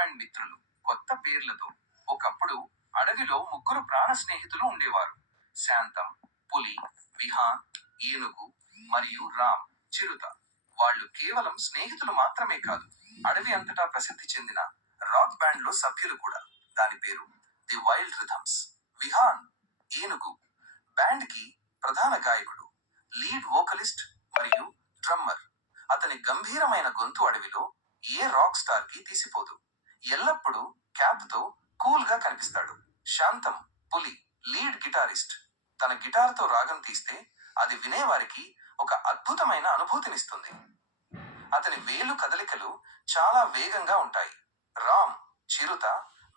Band మిత్రులు కొత్త పేర్లతో. ఒకప్పుడు అడవిలో ముగ్గురు ప్రాణ స్నేహితులు ఉండేవారు. శాంతం, పులి, విహాన్, ఏనుగు మరియు రామ్, చిరుత. వాళ్ళు కేవలం స్నేహితులు మాత్రమే కాదు, అడవి అంతటా ప్రసిద్ధి చెందిన రాక్ బ్యాండ్ లో సభ్యులు కూడా. దాని పేరు ది వైల్డ్ రిథమ్స్. విహాన్, ఏనుగు, బ్యాండ్ కి ప్రధాన గాయకుడు, లీడ్ వోకలిస్ట్ మరియు డ్రమ్మర్. అతని గంభీరమైన గొంతు అడవిలో ఏ రాక్ స్టార్ కి తీసిపోదు. ఎల్లప్పుడూ క్యాప్ తో కూల్ గా కనిపిస్తాడు. శాంతం, పులి, లీడ్ గిటారిస్ట్. తన గిటార్ తో రాగం తీస్తే అది వినేవారికి ఒక అద్భుతమైన అనుభూతినిస్తుంది. అతని వేలు కదలికలు చాలా వేగంగా ఉంటాయి. రామ్, చిరుత,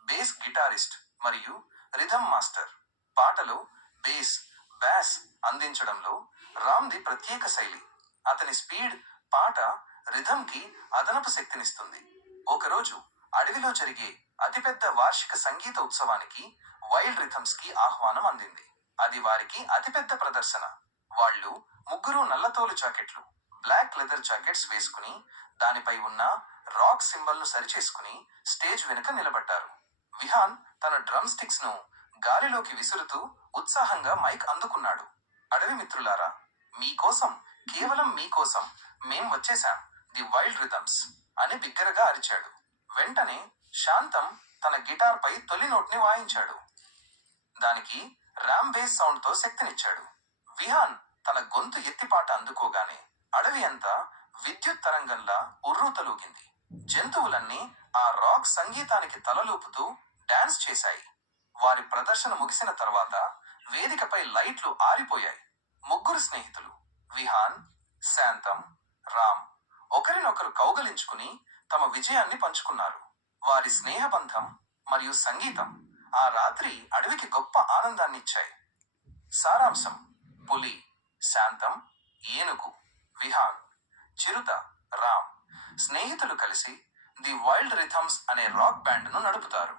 బేస్ గిటారిస్ట్ మరియు రిథమ్ మాస్టర్. పాటలో బేస్, బ్యాస్ అందించడంలో రామ్ది ప్రత్యేక శైలి. అతని స్పీడ్ పాట రిథమ్ కి అదనపు శక్తినిస్తుంది. ఒకరోజు అడవిలో జరిగే అతిపెద్ద వార్షిక సంగీత ఉత్సవానికి వైల్డ్ రిథమ్స్ కి ఆహ్వానం అందింది. అది వారికి అతిపెద్ద ప్రదర్శన. వాళ్ళు ముగ్గురు నల్లతోలు జాకెట్లు, బ్లాక్ లెదర్ జాకెట్స్ వేసుకుని దానిపై ఉన్న రాక్ సింబల్ ను సరిచేసుకుని స్టేజ్ వెనుక నిలబడ్డారు. విహాన్ తన డ్రమ్ స్టిక్స్ ను గాలిలోకి విసురుతూ ఉత్సాహంగా మైక్ అందుకున్నాడు. అడవి మిత్రులారా, మీకోసం, కేవలం మీకోసం మేం వచ్చేశాం, ది వైల్డ్ రిథమ్స్ అని బిగ్గరగా అరిచాడు. వెంటనే శాంతం తన గిటార్ పై తొలి నోట్ ని వాయించాడు. దానికి ర్యామ్ బేస్ సౌండ్ తో శక్తినిచ్చాడు. విహాన్ తన గొంతు ఎత్తిపాట అందుకోగానే అడవి అంతా విద్యుత్ తరంగంలా ఉర్రూతలూగింది. జంతువులన్నీ ఆ రాక్ సంగీతానికి తలలూపుతూ డాన్స్ చేశాయి. వారి ప్రదర్శన ముగిసిన తర్వాత వేదికపై లైట్లు ఆరిపోయాయి. ముగ్గురు స్నేహితులు, విహాన్, శాంతం, రామ్, ఒకరినొకరు కౌగలించుకుని తమ విజయాన్ని పంచుకున్నారు. వారి స్నేహబంధం మరియు సంగీతం ఆ రాత్రి అడవికి గొప్ప ఆనందాన్నిచ్చాయి. సారాంశం: పులి, శాంతం, ఏనుగు, విహాన్, చిరుత, రామ్ స్నేహితులు కలిసి ది వైల్డ్ రిథమ్స్ అనే రాక్ బ్యాండ్ ను నడుపుతారు.